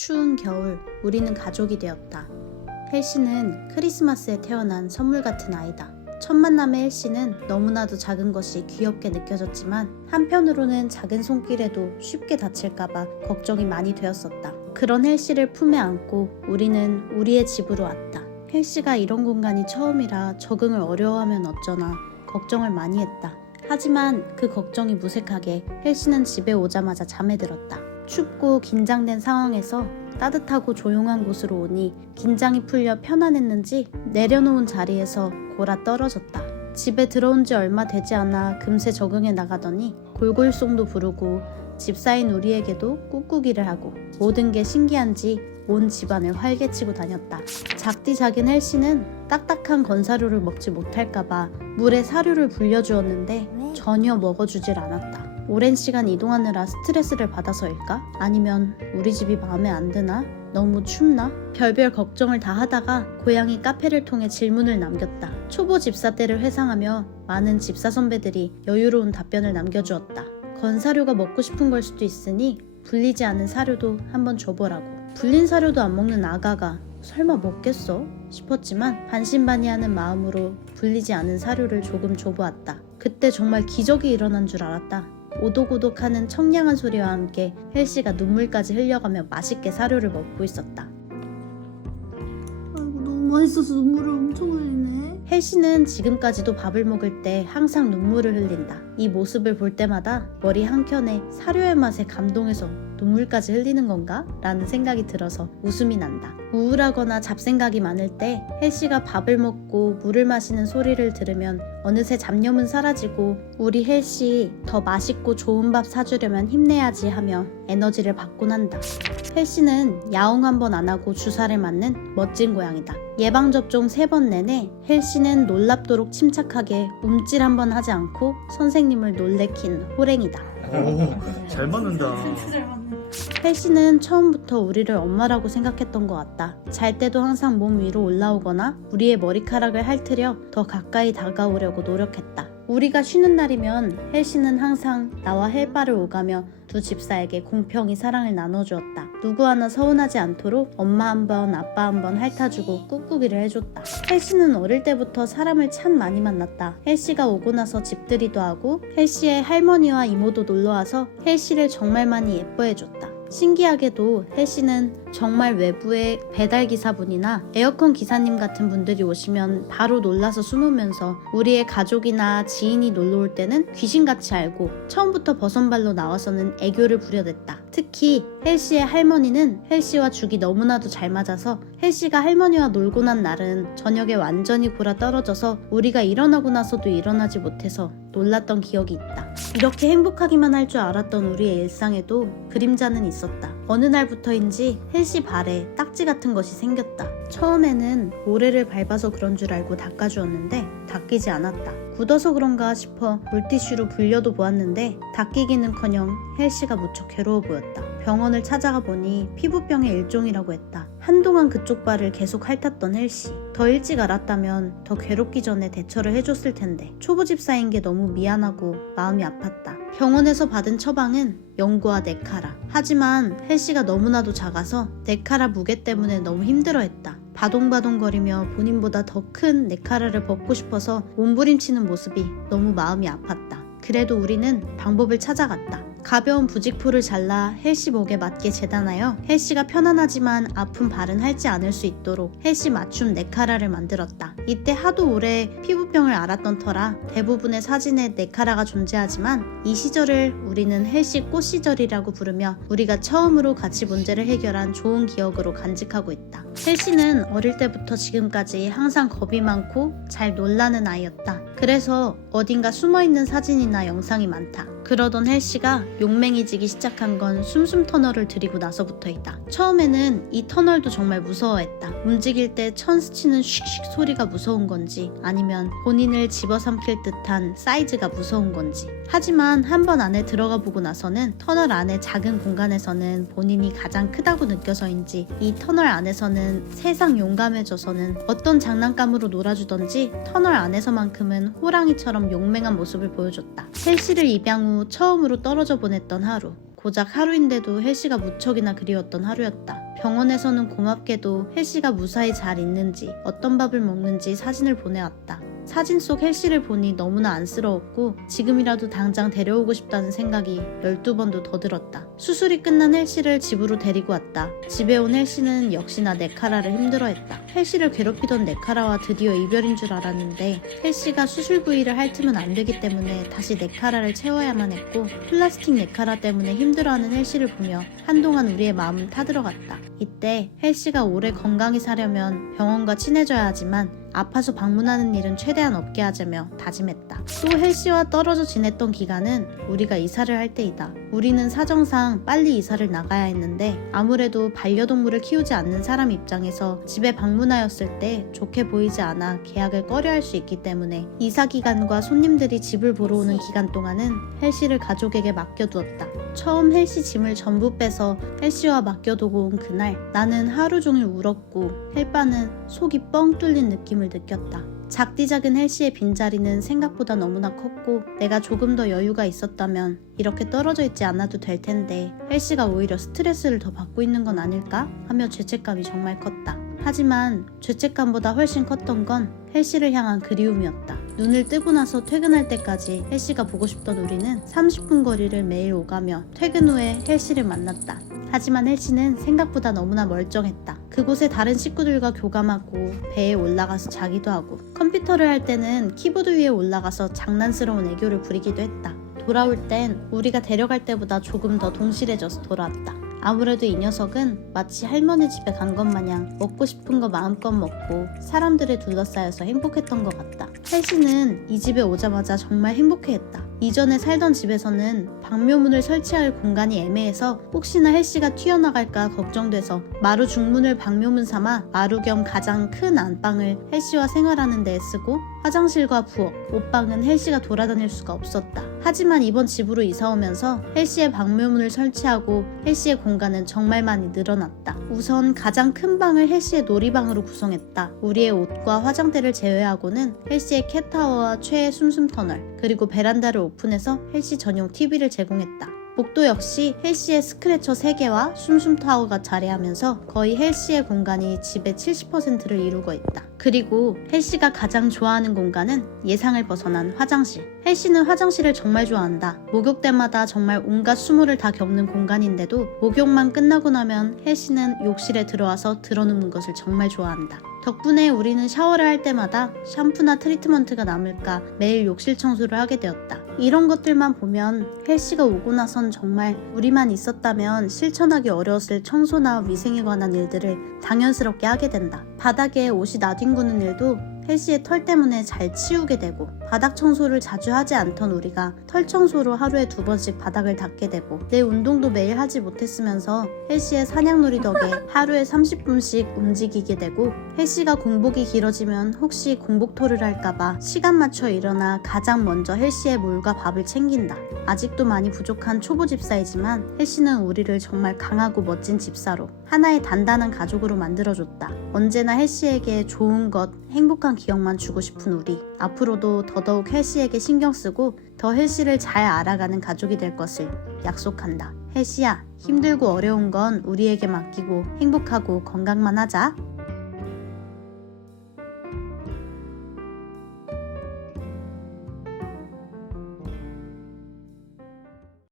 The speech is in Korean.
추운 겨울, 우리는 가족이 되었다. 헬씨는 크리스마스에 태어난 선물 같은 아이다. 첫 만남의 헬씨는 너무나도 작은 것이 귀엽게 느껴졌지만 한편으로는 작은 손길에도 쉽게 다칠까봐 걱정이 많이 되었었다. 그런 헬씨를 품에 안고 우리는 우리의 집으로 왔다. 헬씨가 이런 공간이 처음이라 적응을 어려워하면 어쩌나 걱정을 많이 했다. 하지만 그 걱정이 무색하게 헬씨는 집에 오자마자 잠에 들었다. 춥고 긴장된 상황에서 따뜻하고 조용한 곳으로 오니 긴장이 풀려 편안했는지 내려놓은 자리에서 골아 떨어졌다. 집에 들어온 지 얼마 되지 않아 금세 적응해 나가더니 골골송도 부르고 집사인 우리에게도 꾹꾹이를 하고 모든 게 신기한지 온 집안을 활개치고 다녔다. 작디 작은 헬씨는 딱딱한 건사료를 먹지 못할까봐 물에 사료를 불려주었는데 전혀 먹어주질 않았다. 오랜 시간 이동하느라 스트레스를 받아서일까? 아니면 우리 집이 마음에 안 드나? 너무 춥나? 별별 걱정을 다 하다가 고양이 카페를 통해 질문을 남겼다. 초보 집사 때를 회상하며 많은 집사 선배들이 여유로운 답변을 남겨주었다. 건사료가 먹고 싶은 걸 수도 있으니 불리지 않은 사료도 한번 줘보라고. 불린 사료도 안 먹는 아가가 설마 먹겠어? 싶었지만 반신반의하는 마음으로 불리지 않은 사료를 조금 줘보았다. 그때 정말 기적이 일어난 줄 알았다. 오독오독하는 청량한 소리와 함께 헬씨가 눈물까지 흘려가며 맛있게 사료를 먹고 있었다. 아이고 너무 맛있어서 눈물을 엄청 흘리네. 헬씨는 지금까지도 밥을 먹을 때 항상 눈물을 흘린다. 이 모습을 볼 때마다 머리 한켠에 사료의 맛에 감동해서 눈물까지 흘리는 건가? 라는 생각이 들어서 웃음이 난다. 우울하거나 잡생각이 많을 때 헬씨가 밥을 먹고 물을 마시는 소리를 들으면 어느새 잡념은 사라지고 우리 헬씨 더 맛있고 좋은 밥 사주려면 힘내야지 하며 에너지를 받곤 한다. 헬씨는 야옹 한 번 안 하고 주사를 맞는 멋진 고양이다. 예방접종 3번 내내 헬씨는 놀랍도록 침착하게 움찔 한 번 하지 않고 선생님을 놀래킨 호랭이다. 오, 잘 맞는다. 헬씨는 처음부터 우리를 엄마라고 생각했던 것 같다. 잘 때도 항상 몸 위로 올라오거나 우리의 머리카락을 핥으려 더 가까이 다가오려고 노력했다. 우리가 쉬는 날이면 헬씨는 항상 나와 헬바를 오가며 두 집사에게 공평히 사랑을 나눠주었다. 누구 하나 서운하지 않도록 엄마 한 번, 아빠 한 번 핥아주고 꾹꾹이를 해줬다. 헬씨는 어릴 때부터 사람을 참 많이 만났다. 헬씨가 오고 나서 집들이도 하고 헬씨의 할머니와 이모도 놀러와서 헬씨를 정말 많이 예뻐해줬다. 신기하게도 헬씨는 정말 외부의 배달기사분이나 에어컨 기사님 같은 분들이 오시면 바로 놀라서 숨으면서 우리의 가족이나 지인이 놀러올 때는 귀신같이 알고 처음부터 버선발로 나와서는 애교를 부려댔다. 특히 헬씨의 할머니는 헬씨와 죽이 너무나도 잘 맞아서 헬씨가 할머니와 놀고 난 날은 저녁에 완전히 골아 떨어져서 우리가 일어나고 나서도 일어나지 못해서 놀랐던 기억이 있다. 이렇게 행복하기만 할 줄 알았던 우리의 일상에도 그림자는 있었다. 어느 날부터인지 헬씨 발에 딱지 같은 것이 생겼다. 처음에는 모래를 밟아서 그런 줄 알고 닦아주었는데 닦이지 않았다. 굳어서 그런가 싶어 물티슈로 불려도 보았는데 닦이기는커녕 헬씨가 무척 괴로워 보였다. 병원을 찾아가 보니 피부병의 일종이라고 했다. 한동안 그쪽 발을 계속 핥았던 헬씨. 더 일찍 알았다면 더 괴롭기 전에 대처를 해줬을 텐데 초보 집사인 게 너무 미안하고 마음이 아팠다. 병원에서 받은 처방은 연고와 네카라. 하지만 헬씨가 너무나도 작아서 네카라 무게 때문에 너무 힘들어했다. 바동바동거리며 본인보다 더 큰 네카라를 벗고 싶어서 몸부림치는 모습이 너무 마음이 아팠다. 그래도 우리는 방법을 찾아갔다. 가벼운 부직포를 잘라 헬씨 목에 맞게 재단하여 헬씨가 편안하지만 아픈 발은 핥지 않을 수 있도록 헬씨 맞춤 네카라를 만들었다. 이때 하도 오래 피부병을 앓았던 터라 대부분의 사진에 네카라가 존재하지만 이 시절을 우리는 헬씨 꽃 시절이라고 부르며 우리가 처음으로 같이 문제를 해결한 좋은 기억으로 간직하고 있다. 헬씨는 어릴 때부터 지금까지 항상 겁이 많고 잘 놀라는 아이였다. 그래서 어딘가 숨어있는 사진이나 영상이 많다. 그러던 헬씨가 용맹해지기 시작한 건 숨숨 터널을 들이고 나서부터이다. 처음에는 이 터널도 정말 무서워했다. 움직일 때 천 스치는 슉슉 소리가 무서운 건지 아니면 본인을 집어삼킬 듯한 사이즈가 무서운 건지. 하지만 한 번 안에 들어가 보고 나서는 터널 안의 작은 공간에서는 본인이 가장 크다고 느껴서인지 이 터널 안에서는 세상 용감해져서는 어떤 장난감으로 놀아주던지 터널 안에서만큼은 호랑이처럼 용맹한 모습을 보여줬다. 헬씨를 입양 후 처음으로 떨어져 보냈던 하루. 고작 하루인데도 헬씨가 무척이나 그리웠던 하루였다. 병원에서는 고맙게도 헬씨가 무사히 잘 있는지 어떤 밥을 먹는지 사진을 보내왔다. 사진 속 헬씨를 보니 너무나 안쓰러웠고 지금이라도 당장 데려오고 싶다는 생각이 12번도 더 들었다. 수술이 끝난 헬씨를 집으로 데리고 왔다. 집에 온 헬씨는 역시나 네카라를 힘들어했다. 헬씨를 괴롭히던 네카라와 드디어 이별인 줄 알았는데 헬씨가 수술 부위를 핥으면 안 되기 때문에 다시 네카라를 채워야만 했고 플라스틱 네카라 때문에 힘들어하는 헬씨를 보며 한동안 우리의 마음은 타들어갔다. 이때 헬씨가 오래 건강히 사려면 병원과 친해져야 하지만 아파서 방문하는 일은 최대한 없게 하자며 다짐했다. 또 헬씨와 떨어져 지냈던 기간은 우리가 이사를 할 때이다. 우리는 사정상 빨리 이사를 나가야 했는데 아무래도 반려동물을 키우지 않는 사람 입장에서 집에 방문하였을 때 좋게 보이지 않아 계약을 꺼려할 수 있기 때문에 이사 기간과 손님들이 집을 보러 오는 기간 동안은 헬씨를 가족에게 맡겨두었다. 처음 헬씨 짐을 전부 빼서 헬씨와 맡겨두고 온 그날 나는 하루 종일 울었고 헬빠는 속이 뻥 뚫린 느낌을 느꼈다. 작디 작은 헬씨의 빈자리는 생각보다 너무나 컸고 내가 조금 더 여유가 있었다면 이렇게 떨어져 있지 않아도 될 텐데 헬씨가 오히려 스트레스를 더 받고 있는 건 아닐까 하며 죄책감이 정말 컸다. 하지만 죄책감보다 훨씬 컸던 건 헬씨를 향한 그리움이었다. 눈을 뜨고 나서 퇴근할 때까지 헬씨가 보고 싶던 우리는 30분 거리를 매일 오가며 퇴근 후에 헬씨를 만났다. 하지만 헬씨는 생각보다 너무나 멀쩡했다. 그곳에 다른 식구들과 교감하고 배에 올라가서 자기도 하고 컴퓨터를 할 때는 키보드 위에 올라가서 장난스러운 애교를 부리기도 했다. 돌아올 땐 우리가 데려갈 때보다 조금 더 동실해져서 돌아왔다. 아무래도 이 녀석은 마치 할머니 집에 간 것 마냥 먹고 싶은 거 마음껏 먹고 사람들에 둘러싸여서 행복했던 것 같다. 헬씨는 이 집에 오자마자 정말 행복해했다. 이전에 살던 집에서는 방묘문을 설치할 공간이 애매해서 혹시나 헬씨가 튀어나갈까 걱정돼서 마루 중문을 방묘문 삼아 마루 겸 가장 큰 안방을 헬씨와 생활하는 데에 쓰고 화장실과 부엌, 옷방은 헬씨가 돌아다닐 수가 없었다. 하지만 이번 집으로 이사오면서 헬씨의 방묘문을 설치하고 헬씨의 공간은 정말 많이 늘어났다. 우선 가장 큰 방을 헬씨의 놀이방으로 구성했다. 우리의 옷과 화장대를 제외하고는 헬씨의 캣타워와 최애 숨숨터널 그리고 베란다를 오픈해서 헬씨 전용 TV를 제공했다. 복도 역시 헬씨의 스크래처 3개와 숨숨타워가 자리하면서 거의 헬씨의 공간이 집의 70%를 이루고 있다. 그리고 헬씨가 가장 좋아하는 공간은 예상을 벗어난 화장실. 헬씨는 화장실을 정말 좋아한다. 목욕 때마다 정말 온갖 수모를 다 겪는 공간인데도 목욕만 끝나고 나면 헬씨는 욕실에 들어와서 드러누는 것을 정말 좋아한다. 덕분에 우리는 샤워를 할 때마다 샴푸나 트리트먼트가 남을까 매일 욕실 청소를 하게 되었다. 이런 것들만 보면 헬씨가 오고 나선 정말 우리만 있었다면 실천하기 어려웠을 청소나 위생에 관한 일들을 당연스럽게 하게 된다. 바닥에 옷이 나뒹구는 일도 헬씨의 털 때문에 잘 치우게 되고 바닥 청소를 자주 하지 않던 우리가 털 청소로 하루에 2번씩 바닥을 닦게 되고 내 운동도 매일 하지 못했으면서 헬씨의 사냥놀이 덕에 하루에 30분씩 움직이게 되고 헬씨가 공복이 길어지면 혹시 공복토를 할까봐 시간 맞춰 일어나 가장 먼저 헬씨의 물과 밥을 챙긴다. 아직도 많이 부족한 초보 집사이지만 헬씨는 우리를 정말 강하고 멋진 집사로 하나의 단단한 가족으로 만들어줬다. 언제나 헬씨에게 좋은 것, 행복한 기억만 주고 싶은 우리. 앞으로도 더더욱 헬씨에게 신경 쓰고 더 헬씨를 잘 알아가는 가족이 될 것을 약속한다. 헬씨야, 힘들고 어려운 건 우리에게 맡기고 행복하고 건강만 하자.